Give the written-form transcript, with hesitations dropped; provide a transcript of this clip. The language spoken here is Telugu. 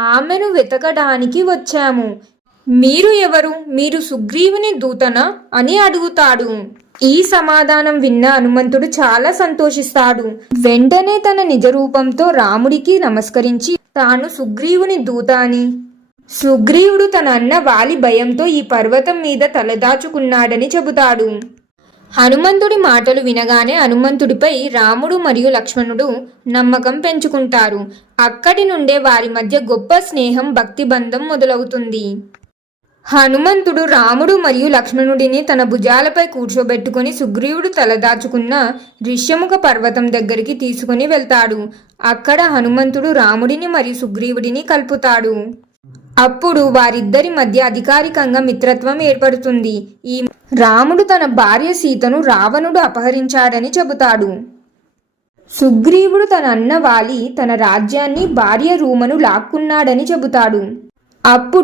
ఆమెను వెతకడానికి వచ్చాము. మీరు ఎవరు? మీరు సుగ్రీవుని దూతనా అని అడుగుతాడు. ఈ సమాధానం విన్న హనుమంతుడు చాలా సంతోషిస్తాడు. వెంటనే తన నిజ రూపంతో రాముడికి నమస్కరించి తాను సుగ్రీవుని దూత అని, సుగ్రీవుడు తన అన్న వాలి భయంతో ఈ పర్వతం మీద తలదాచుకున్నాడని చెబుతాడు. హనుమంతుడి మాటలు వినగానే హనుమంతుడిపై రాముడు మరియు లక్ష్మణుడు నమ్మకం పెంచుకుంటారు. అక్కడి నుండే వారి మధ్య గొప్ప స్నేహం, భక్తి బంధం మొదలవుతుంది. హనుమంతుడు రాముడు మరియు లక్ష్మణుడిని తన భుజాలపై కూర్చోబెట్టుకుని సుగ్రీవుడు తలదాచుకున్న ఋష్యముఖ పర్వతం దగ్గరికి తీసుకుని వెళ్తాడు. అక్కడ హనుమంతుడు రాముడిని మరియు సుగ్రీవుడిని కలుపుతాడు. అప్పుడు వారిద్దరి మధ్య అధికారికంగా మిత్రత్వం ఏర్పడుతుంది. ఈ రాముడు తన భార్య సీతను రావణుడు అపహరించాడని చెబుతాడు. సుగ్రీవుడు తన అన్న వాలి తన రాజ్యాన్ని, భార్య రూమను లాక్కున్నాడని చెబుతాడు. అప్పుడు